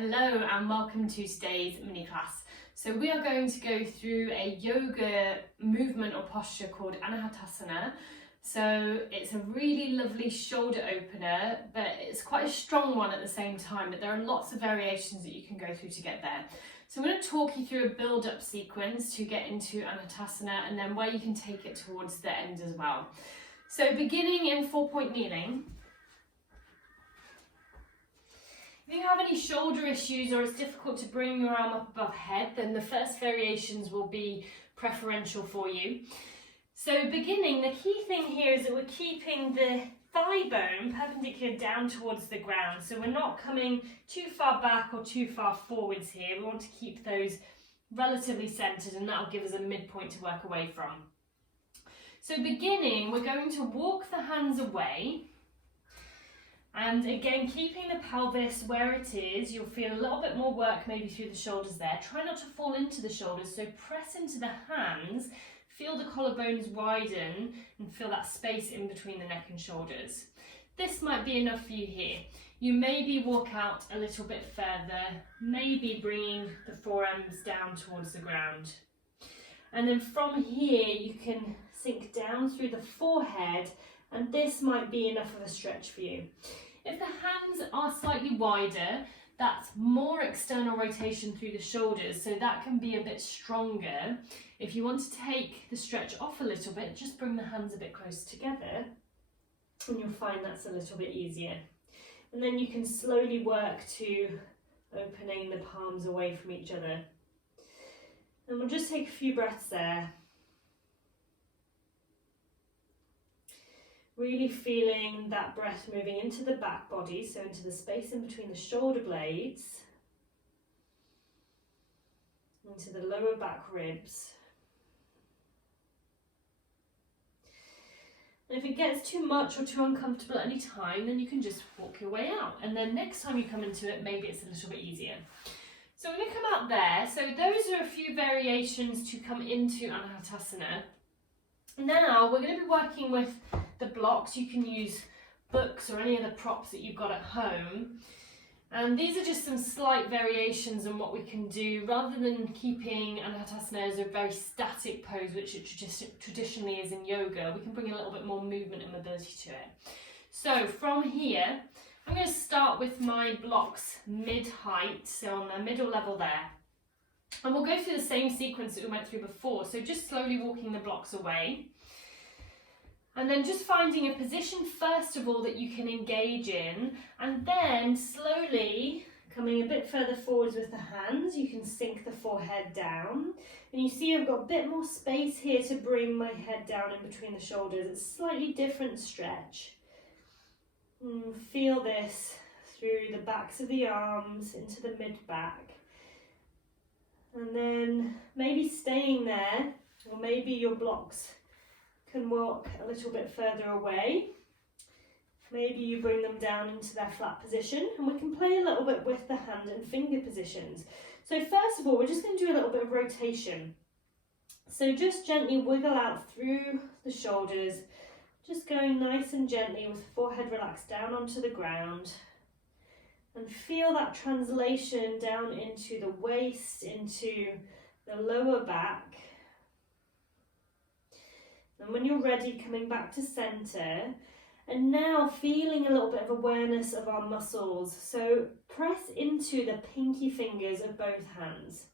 Hello and welcome to today's mini class. So we are going to go through a yoga movement or posture called Anahatasana. So it's a really lovely shoulder opener, but it's quite a strong one at the same time, but there are lots of variations that you can go through to get there. So I'm going to talk you through a build-up sequence to get into Anahatasana and then where you can take it towards the end as well. So beginning in 4-point kneeling. If you have any shoulder issues or it's difficult to bring your arm up above head, then the first variations will be preferential for you. So beginning, the key thing here is that we're keeping the thigh bone perpendicular down towards the ground. So we're not coming too far back or too far forwards here. We want to keep those relatively centered, and that'll give us a midpoint to work away from. So beginning, we're going to walk the hands away. And again, keeping the pelvis where it is, you'll feel a little bit more work maybe through the shoulders there. Try not to fall into the shoulders, so press into the hands, feel the collarbones widen and feel that space in between the neck and shoulders. This might be enough for you here. You maybe walk out a little bit further, maybe bringing the forearms down towards the ground. And then from here, you can sink down through the forehead, and this might be enough of a stretch for you. If the hands are slightly wider, that's more external rotation through the shoulders, so that can be a bit stronger. If you want to take the stretch off a little bit, just bring the hands a bit closer together and you'll find that's a little bit easier. And then you can slowly work to opening the palms away from each other. And we'll just take a few breaths there. Really feeling that breath moving into the back body, so into the space in between the shoulder blades, into the lower back ribs. And if it gets too much or too uncomfortable at any time, then you can just walk your way out. And then next time you come into it, maybe it's a little bit easier. So we're going to come out there. So those are a few variations to come into Anahatasana. Now we're going to be working with the blocks. You can use books or any other props that you've got at home. And these are just some slight variations on what we can do rather than keeping Anahatasana as a very static pose, which it traditionally is in yoga. We can bring a little bit more movement and mobility to it. So from here, I'm going to start with my blocks mid-height, so on the middle level there. And we'll go through the same sequence that we went through before, so just slowly walking the blocks away. And then just finding a position first of all that you can engage in, and then slowly coming a bit further forwards with the hands. You can sink the forehead down. And you see I've got a bit more space here to bring my head down in between the shoulders. It's a slightly different stretch. Feel this through the backs of the arms into the mid-back. And then maybe staying there, or maybe your blocks can walk a little bit further away. Maybe you bring them down into their flat position, and we can play a little bit with the hand and finger positions. So first of all, we're just going to do a little bit of rotation. So just gently wiggle out through the shoulders, just going nice and gently with the forehead relaxed down onto the ground. And feel that translation down into the waist, into the lower back. And when you're ready, coming back to center. And now feeling a little bit of awareness of our muscles. So press into the pinky fingers of both hands.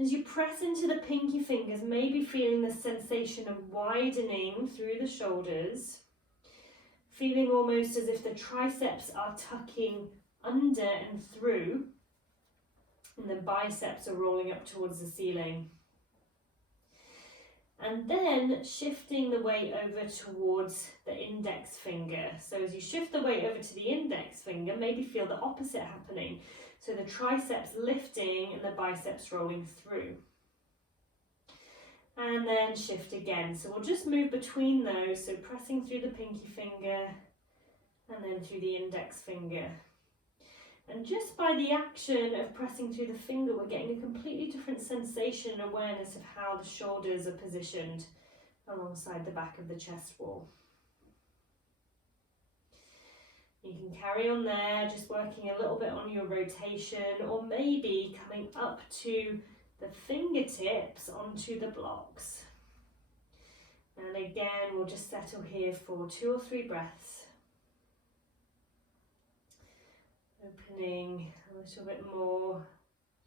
As you press into the pinky fingers, maybe feeling the sensation of widening through the shoulders. Feeling almost as if the triceps are tucking under and through, and the biceps are rolling up towards the ceiling. And then shifting the weight over towards the index finger. So as you shift the weight over to the index finger, maybe feel the opposite happening. So the triceps lifting and the biceps rolling through. And then shift again. So we'll just move between those, so pressing through the pinky finger and then through the index finger. And just by the action of pressing through the finger, we're getting a completely different sensation and awareness of how the shoulders are positioned alongside the back of the chest wall. You can carry on there, just working a little bit on your rotation, or maybe coming up to the fingertips onto the blocks. And again, we'll just settle here for 2 or 3 breaths. Opening a little bit more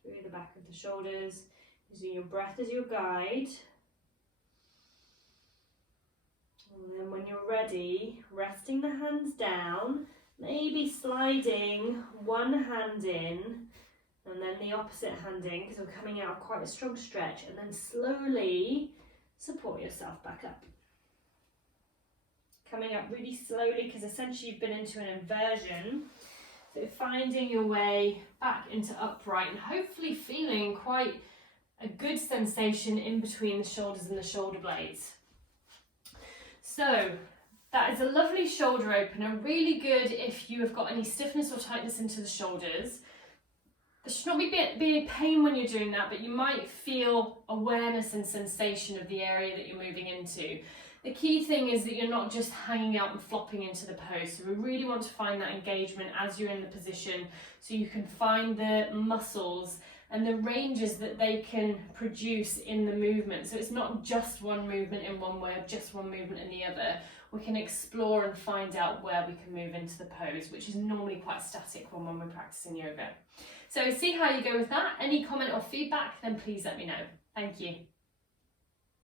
through the back of the shoulders, using your breath as your guide. And then when you're ready, resting the hands down, maybe sliding one hand in and then the opposite hand in, because we're coming out of quite a strong stretch, and then slowly support yourself back up. Coming up really slowly, because essentially you've been into an inversion. So finding your way back into upright and hopefully feeling quite a good sensation in between the shoulders and the shoulder blades. So that is a lovely shoulder opener, really good if you have got any stiffness or tightness into the shoulders. There should not be a pain when you're doing that, but you might feel awareness and sensation of the area that you're moving into. The key thing is that you're not just hanging out and flopping into the pose. So we really want to find that engagement as you're in the position, so you can find the muscles and the ranges that they can produce in the movement. So it's not just one movement in one way or just one movement in the other. We can explore and find out where we can move into the pose, which is normally quite a static one when we're practicing yoga. So see how you go with that. Any comment or feedback, then please let me know. Thank you.